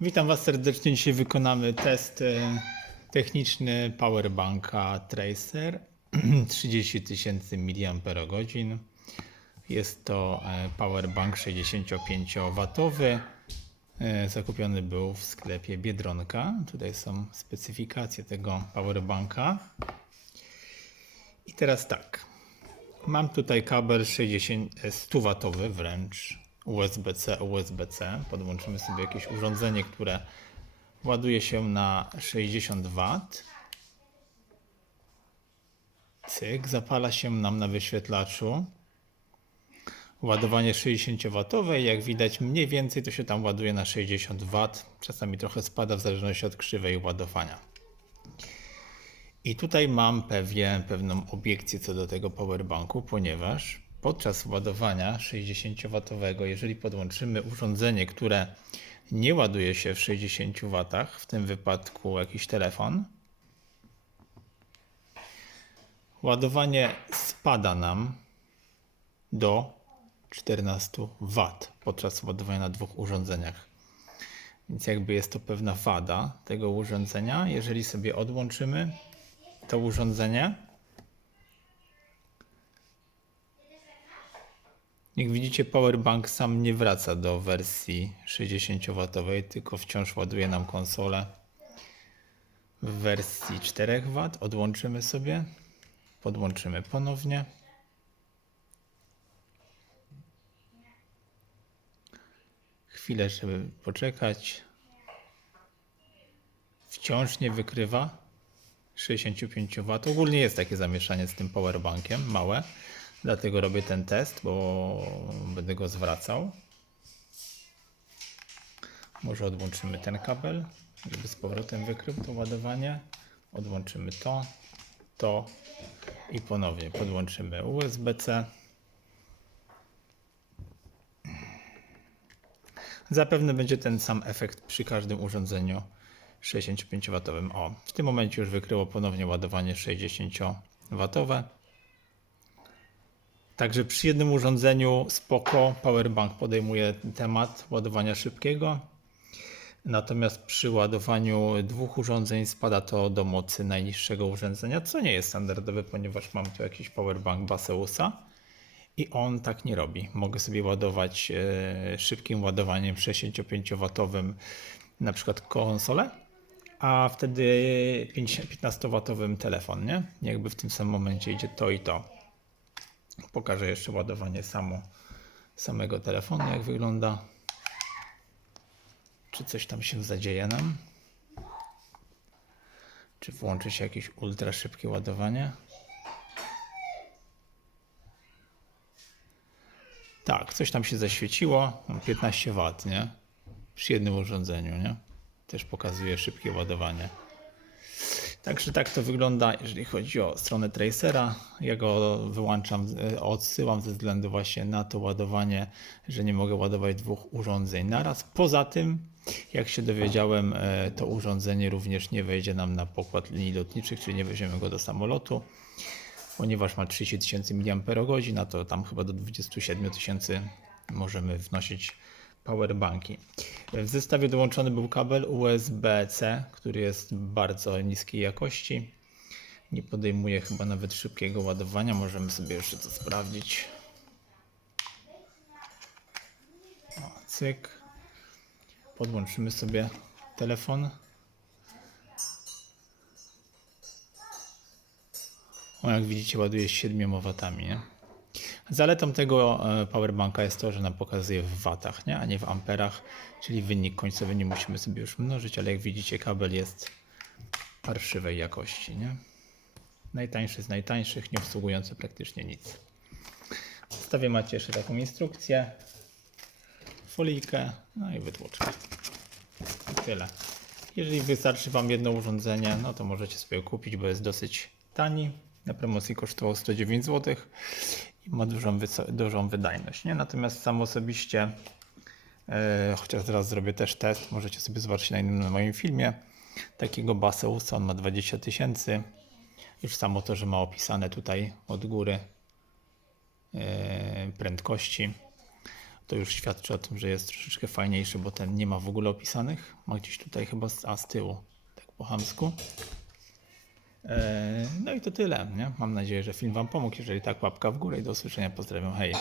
Witam Was serdecznie. Dzisiaj wykonamy test e, techniczny Powerbanka Tracer 30 tysięcy mAh. Jest to e, Powerbank 65W. E, Zakupiony był w sklepie Biedronka. Tutaj są specyfikacje tego Powerbanka. I teraz tak. Mam tutaj kabel 60, 100W wręcz USB-C, USB-C. Podłączymy sobie jakieś urządzenie, które ładuje się na 60 W. Cyk, zapala się nam na wyświetlaczu. Ładowanie 60W, jak widać mniej więcej to się tam ładuje na 60 W. Czasami trochę spada w zależności od krzywej ładowania. I tutaj mam pewien, pewną obiekcję co do tego powerbanku, ponieważ podczas ładowania 60W, jeżeli podłączymy urządzenie, które nie ładuje się w 60W, w tym wypadku jakiś telefon, ładowanie spada nam do 14W podczas ładowania na dwóch urządzeniach. Więc jakby jest to pewna wada tego urządzenia. Jeżeli sobie odłączymy to urządzenie, Jak widzicie, powerbank sam nie wraca do wersji 60W, tylko wciąż ładuje nam konsolę w wersji 4W. Odłączymy sobie, podłączymy ponownie. Chwilę, żeby poczekać. Wciąż nie wykrywa 65W. Ogólnie jest takie zamieszanie z tym powerbankiem, małe. Dlatego robię ten test, bo będę go zwracał. Może odłączymy ten kabel, żeby z powrotem wykrył to ładowanie. Odłączymy to, to i ponownie podłączymy USB-C. Zapewne będzie ten sam efekt przy każdym urządzeniu 65W. O, w tym momencie już wykryło ponownie ładowanie 60W. Także przy jednym urządzeniu spoko, powerbank podejmuje temat ładowania szybkiego. Natomiast przy ładowaniu dwóch urządzeń spada to do mocy najniższego urządzenia, co nie jest standardowe, ponieważ mam tu jakiś powerbank Baseusa i on tak nie robi. Mogę sobie ładować e, szybkim ładowaniem 65W na przykład konsolę, a wtedy 15W telefon, nie? Jakby w tym samym momencie idzie to i to. Pokażę jeszcze ładowanie samo, samego telefonu, jak wygląda. Czy coś tam się zadzieje nam? Czy włączy się jakieś ultra szybkie ładowanie? Tak, coś tam się zaświeciło. Mam 15 W, nie? Przy jednym urządzeniu, nie? Też pokazuje szybkie ładowanie. Także tak to wygląda, jeżeli chodzi o stronę Tracera. Ja go wyłączam, e, odsyłam ze względu właśnie na to ładowanie, że nie mogę ładować dwóch urządzeń naraz. Poza tym, jak się dowiedziałem, e, to urządzenie również nie wejdzie nam na pokład linii lotniczych, czyli nie weźmiemy go do samolotu, ponieważ ma 30 tysięcy mAh, a to tam chyba do 27 tysięcy możemy wnosić powerbanki. W zestawie dołączony był kabel USB-C, który jest bardzo niskiej jakości. Nie podejmuje chyba nawet szybkiego ładowania. Możemy sobie jeszcze to sprawdzić. O, cyk. Podłączymy sobie telefon. O, jak widzicie, ładuje się 7 watami. Nie? Zaletą tego e, powerbanka jest to, że nam pokazuje w watach, nie? a nie w amperach, czyli wynik końcowy nie musimy sobie już mnożyć, ale jak widzicie kabel jest parszywej jakości. Nie? Najtańszy z najtańszych, nie obsługujący praktycznie nic. W zestawie macie jeszcze taką instrukcję, folijkę, no i wytłoczkę. I tyle. Jeżeli wystarczy Wam jedno urządzenie, no to możecie sobie kupić, bo jest dosyć tani. Na promocji kosztował 109 zł i ma dużą, dużą wydajność. Nie? Natomiast sam osobiście, e, chociaż teraz zrobię też test, możecie sobie zobaczyć na innym na moim filmie, takiego Baseusa, on ma 20 tysięcy. Już samo to, że ma opisane tutaj od góry e, prędkości. To już świadczy o tym, że jest troszeczkę fajniejszy, bo ten nie ma w ogóle opisanych. Ma gdzieś tutaj chyba, z- a z tyłu, tak po chamsku. Eee, No i to tyle, nie? Mam nadzieję, że film Wam pomógł. Jeżeli tak, łapka w górę i do usłyszenia. Pozdrawiam, hej.